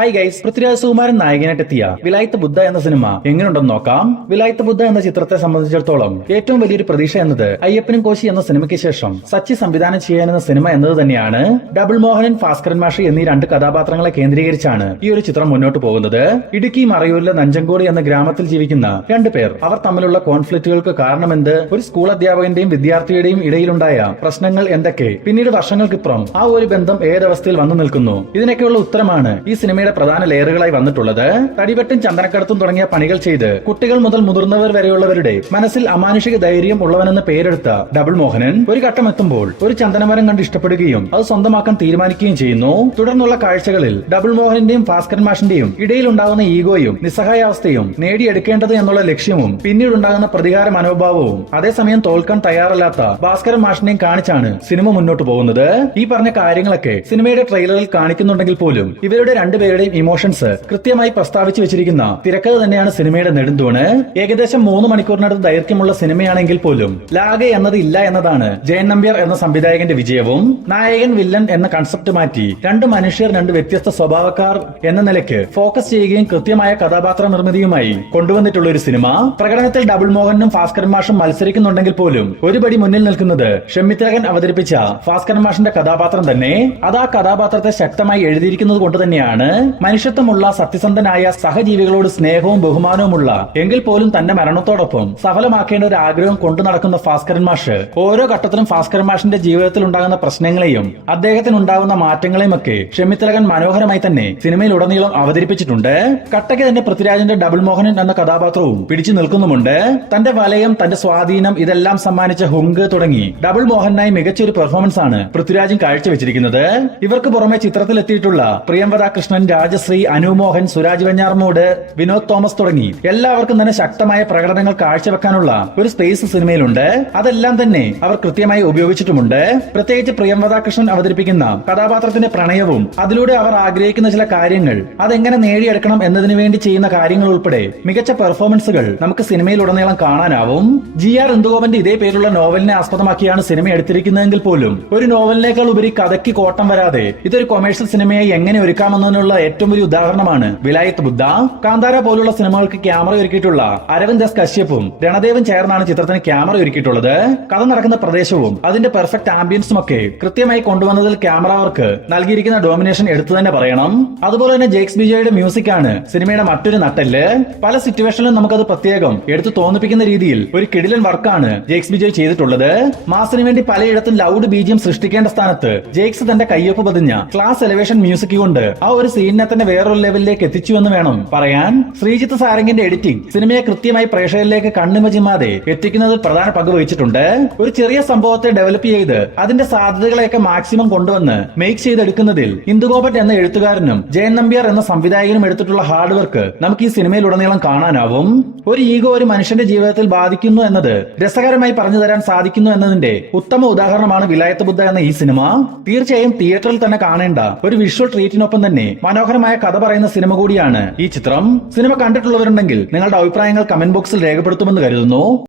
Hi guys, Prithviraj Sukumaran നായകനായിട്ടെത്തിയ Vilayath ബുദ്ധ എന്ന cinema എങ്ങനെയുണ്ടെന്ന് നോക്കാം. വിലായത്ത് ബുദ്ധ എന്ന ചിത്രത്തെ സംബന്ധിച്ചിടത്തോളം ഏറ്റവും വലിയൊരു പ്രതീക്ഷ എന്നത് അയ്യപ്പനും കോശി എന്ന സിനിമയ്ക്ക് ശേഷം സച്ചി സംവിധാനം ചെയ്യാനെന്ന സിനിമ എന്നത് തന്നെയാണ്. ഡബിൾ മോഹനൻ, ഭാസ്കരൻ മാഷി എന്നീ രണ്ട് കഥാപാത്രങ്ങളെ കേന്ദ്രീകരിച്ചാണ് ഈ ഒരു ചിത്രം മുന്നോട്ട് പോകുന്നത്. ഇടുക്കി മറയൂരിലെ നഞ്ചങ്കോടി എന്ന ഗ്രാമത്തിൽ ജീവിക്കുന്ന രണ്ടുപേർ, അവർ തമ്മിലുള്ള കോൺഫ്ലിക്റ്റുകൾക്ക് കാരണമെന്ത്, ഒരു സ്കൂൾ അധ്യാപകന്റെയും വിദ്യാർത്ഥിയുടെയും ഇടയിലുണ്ടായ പ്രശ്നങ്ങൾ എന്തൊക്കെ, പിന്നീട് വർഷങ്ങൾക്കിപ്പുറം ആ ഒരു ബന്ധം ഏതവസ്ഥയിൽ വന്നു നിൽക്കുന്നു, ഇതിനൊക്കെയുള്ള ഉത്തരമാണ് ഈ സിനിമയുടെ പ്രധാന ലെയറുകളായി വന്നിട്ടുള്ളത്. തടിവെട്ടും ചന്ദനക്കടത്തും തുടങ്ങിയ പണികൾ ചെയ്ത് കുട്ടികൾ മുതൽ മുതിർന്നവർ വരെയുള്ളവരുടെ മനസ്സിൽ അമാനുഷിക ധൈര്യം ഉള്ളവനെന്ന് പേരെടുത്ത ഡബിൾ മോഹനൻ ഒരു ഘട്ടം എത്തുമ്പോൾ ഒരു ചന്ദനമരം കണ്ട് ഇഷ്ടപ്പെടുകയും അത് സ്വന്തമാക്കാൻ തീരുമാനിക്കുകയും ചെയ്യുന്നു. തുടർന്നുള്ള കാഴ്ചകളിൽ ഡബിൾ മോഹനന്റെയും ഭാസ്കരൻ മാഷിന്റെയും ഇടയിലുണ്ടാകുന്ന ഈഗോയും നിസ്സഹായാവസ്ഥയും നേടിയെടുക്കേണ്ടത് എന്നുള്ള ലക്ഷ്യവും പിന്നീടുണ്ടാകുന്ന പ്രതികാര മനോഭാവവും അതേസമയം തോൽക്കാൻ തയ്യാറല്ലാത്ത ഭാസ്കരൻ മാഷിന്റെയും കാണിച്ചാണ് സിനിമ മുന്നോട്ട് പോകുന്നത്. ഈ പറഞ്ഞ കാര്യങ്ങളൊക്കെ സിനിമയുടെ ട്രെയിലറിൽ കാണിക്കുന്നുണ്ടെങ്കിൽ പോലും ഇവരുടെ രണ്ടുപേരുടെയും ഇമോഷൻസ് കൃത്യമായി പ്രസ്താവിച്ചു വെച്ചിരിക്കുന്ന തിരക്കഥ തന്നെയാണ് സിനിമയുടെ നെടുന്തൂണ്. ഏകദേശം 3 മണിക്കൂറിനടുത്ത് ദൈർഘ്യമുള്ള സിനിമയാണെങ്കിൽ പോലും ലാഗ് എന്നത് ഇല്ല എന്നതാണ് ജയൻ നമ്പ്യാർ എന്ന സംവിധായകന്റെ വിജയവും. നായകൻ വില്ലൻ എന്ന കൺസെപ്റ്റ് മാറ്റി രണ്ട് മനുഷ്യർ, രണ്ട് വ്യത്യസ്ത സ്വഭാവക്കാർ എന്ന നിലയ്ക്ക് ഫോക്കസ് ചെയ്യുകയും കൃത്യമായ കഥാപാത്ര നിർമ്മിതിയുമായി കൊണ്ടുവന്നിട്ടുള്ള ഒരു സിനിമ. പ്രകടനത്തിൽ ഡബിൾ മോഹനും ഭാസ്കരൻ മാഷും മത്സരിക്കുന്നുണ്ടെങ്കിൽ പോലും ഒരുപടി മുന്നിൽ നിൽക്കുന്നത് ഷമ്മിത്രകൻ അവതരിപ്പിച്ച ഭാസ്കരൻ മാഷിന്റെ കഥാപാത്രം തന്നെ. അത് ആ കഥാപാത്രത്തെ ശക്തമായി എഴുതിയിരിക്കുന്നത് കൊണ്ട് തന്നെയാണ്. മനുഷ്യത്വമുള്ള, സത്യസന്ധനായ, സഹജീവികളോട് സ്നേഹവും ബഹുമാനവുമുള്ള, എങ്കിൽ പോലും തന്റെ മരണത്തോടൊപ്പം സഫലമാക്കേണ്ട ഒരു ആഗ്രഹം കൊണ്ടു നടക്കുന്ന ഭാസ്കരൻ മാഷ് ഓരോ ഘട്ടത്തിലും ഭാസ്കരൻ മാഷിന്റെ ജീവിതത്തിൽ ഉണ്ടാകുന്ന പ്രശ്നങ്ങളെയും അദ്ദേഹത്തിനുണ്ടാകുന്ന മാറ്റങ്ങളെയും ഒക്കെ ഷമ്മിത്രകൻ മനോഹരമായി തന്നെ സിനിമയിലുടനീളം അവതരിപ്പിച്ചിട്ടുണ്ട്. കട്ടയ്ക്ക് തന്നെ പൃഥ്വിരാജിന്റെ ഡബിൾ മോഹനൻ എന്ന കഥാപാത്രവും പിടിച്ചു നിൽക്കുന്നുമുണ്ട്. തന്റെ വലയം, തന്റെ സ്വാധീനം ഇതെല്ലാം സമ്മാനിച്ച ഹുങ്ക് തുടങ്ങി ഡബിൾ മോഹനായി മികച്ചൊരു പെർഫോമൻസ് ആണ് പൃഥ്വിരാജും കാഴ്ചവെച്ചിരിക്കുന്നത്. ഇവർക്ക് പുറമെ ചിത്രത്തിലെത്തിയിട്ടുള്ള പ്രിയംവദ കൃഷ്ണൻ, രാജശ്രീ, അനുമോഹൻ, സുരാജ് വെഞ്ഞാറമൂട്, വിനോദ് തോമസ് തുടങ്ങി എല്ലാവർക്കും തന്നെ ശക്തമായ പ്രകടനങ്ങൾ കാഴ്ചവെക്കാനുള്ള ഒരു സ്പേസ് സിനിമയിലുണ്ട്. അതെല്ലാം തന്നെ അവർ കൃത്യമായി ഉപയോഗിച്ചിട്ടുമുണ്ട്. പ്രത്യേകിച്ച് പ്രിയംവദ കൃഷ്ണൻ അവതരിപ്പിക്കുന്ന കഥാപാത്രത്തിന്റെ പ്രണയവും അതിലൂടെ അവർ ആഗ്രഹിക്കുന്ന ചില കാര്യങ്ങൾ അതെങ്ങനെ നേടിയെടുക്കണം എന്നതിനു വേണ്ടി ചെയ്യുന്ന കാര്യങ്ങൾ ഉൾപ്പെടെ മികച്ച പെർഫോമൻസുകൾ നമുക്ക് സിനിമയിലുടനീളം കാണാനാവും. GR ഇന്ദുഗോപന്റെ ഇതേ പേരുള്ള നോവലിനെ ആസ്പദമാക്കിയാണ് സിനിമ എടുത്തിരിക്കുന്നതെങ്കിൽ പോലും ഒരു നോവലിനേക്കാൾ ഉപരി കഥയ്ക്ക് കോട്ടം വരാതെ ഇതൊരു കൊമേഴ്ഷ്യൽ സിനിമയായി എങ്ങനെ ഒരുക്കാമെന്നതിനുള്ള ഏറ്റവും വലിയ ഉദാഹരണമാണ് വിലായത്ത് ബുദ്ധ. കാന്താര പോലുള്ള സിനിമകൾക്ക് ക്യാമറ ഒരുക്കിയിട്ടുള്ള അരവിന്ദ് എസ് കശ്യപ്പും രണദേവും ചേർന്നാണ് ചിത്രത്തിന് ക്യാമറ ഒരുക്കിയിട്ടുള്ളത്. കഥ നടക്കുന്ന പ്രദേശവും അതിന്റെ പെർഫെക്റ്റ് ആംബിയൻസും ഒക്കെ കൃത്യമായി കൊണ്ടുവന്നതിൽ ക്യാമറ വർക്ക് നൽകിയിരിക്കുന്ന ഡോമിനേഷൻ എടുത്തു തന്നെ പറയണം. അതുപോലെ തന്നെ ജെയ്ക്സ് ബിജോയുടെ മ്യൂസിക് ആണ് സിനിമയുടെ മറ്റൊരു നട്ടെല്ല്. പല സിറ്റുവേഷനിലും നമുക്കത് പ്രത്യേകം എടുത്തു തോന്നിപ്പിക്കുന്ന രീതിയിൽ ഒരു കിടിലൻ വർക്കാണ് ജെയ്ക്സ് ബിജോയ് ചെയ്തിട്ടുള്ളത്. മാസിന് വേണ്ടി പലയിടത്തും ലൗഡ് ബീജിയം സൃഷ്ടിക്കേണ്ട സ്ഥാനത്ത് ജെയ്ക്സ് തന്റെ കയ്യൊപ്പ് പതിഞ്ഞ ക്ലാസ് എലവേഷൻ മ്യൂസിക് കൊണ്ട് ആ ഒരു സീനിനെ തന്നെ വേറൊരു ലെവലിലേക്ക് എത്തിച്ചു എന്ന് വേണം പറയാൻ. ശ്രീജിത്ത് സാരംഗിന്റെ എഡിറ്റിംഗ് സിനിമയെ കൃത്യമായി പ്രേക്ഷകരിലേക്ക് കണ്ണുമജിമാതെ എത്തിക്കുന്നതിൽ പ്രധാന പങ്ക് വഹിച്ചിട്ടുണ്ട്. ഒരു ചെറിയ സംഭവത്തെ ഡെവലപ്പ് ചെയ്ത് അതിന്റെ സാധ്യതകളെയൊക്കെ മാക്സിമം കൊണ്ടുവന്ന് മേക്ക് ചെയ്തെടുക്കുന്നതിൽ ഇന്ദുഗോപൻ എന്ന എഴുത്തുകാരനും ജയൻ നമ്പ്യാർ എന്ന സംവിധായകനും എടുത്തിട്ടുള്ള ഹാർഡ് വർക്ക് നമുക്ക് ഈ സിനിമയിലുടനീളം കാണാനാവും. ഒരു ഈഗോ ഒരു മനുഷ്യന്റെ ജീവിതത്തിൽ ബാധിക്കുന്നു എന്നത് രസകരമായി പറഞ്ഞു തരാൻ സാധിക്കുന്നു എന്നതിന്റെ ഉത്തമ ഉദാഹരണമാണ് വിലായത്ത് ബുദ്ധ എന്ന ഈ സിനിമ. തീർച്ചയായും തിയേറ്ററിൽ തന്നെ കാണേണ്ട ഒരു വിഷ്വൽ ട്രീറ്റിനൊപ്പം തന്നെ മനോഹരമായ കഥ പറയുന്ന സിനിമ കൂടിയാണ് ഈ ചിത്രം. സിനിമ കണ്ടിട്ടുള്ളവരുണ്ടെങ്കിൽ നിങ്ങളുടെ അഭിപ്രായങ്ങൾ കമന്റ് ബോക്സിൽ രേഖപ്പെടുത്തുമെന്ന് കരുതുന്നു.